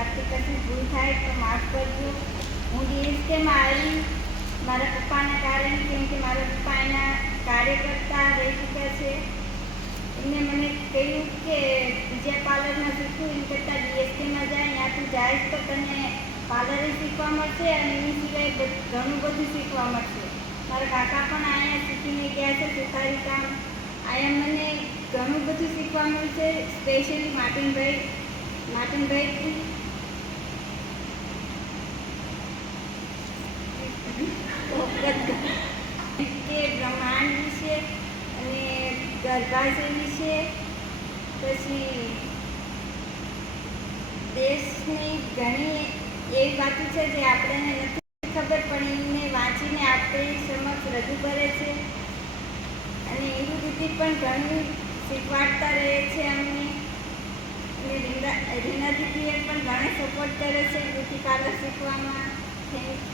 મારથી કશું ભૂલ થાય તો માફ કરજો. હું ડીએસકેમાં આવી મારા પપ્પાના કારણે, કેમ કે મારા પપ્પા એના કાર્યકર્તા રહી ચૂક્યા છે. એમને મને કહ્યું કે બીજા પાર્લરમાં શીખવું એમ કરતાં ડીએસકેમાં જાય, ત્યાં તું જાય તો તને પાર્લરે શીખવા મળશે અને એની સિવાય ઘણું બધું શીખવા મળશે. મારા કાકા પણ અહીંયા શીખીને ગયા છે સુથારી કામ. અહીંયા મને ઘણું બધું શીખવા મળશે. સ્પેશિયલી માર્ટિનભાઈ કે બ્રહ્માંડ વિશે અને ગર્ભાશય વિશે, પછી દેશની ઘણી એવી વાતો છે જે આપણને નથી ખબર પણ એમને વાંચીને આપણી સમક્ષ રજૂ કરે છે. અને એવી રીતે પણ ઘણું શીખવાડતા રહે છે અમને. અને રીના દીદીએ પણ ઘણા સપોર્ટ કરે છે બ્યુટી પાર્લર શીખવામાં. Thank you.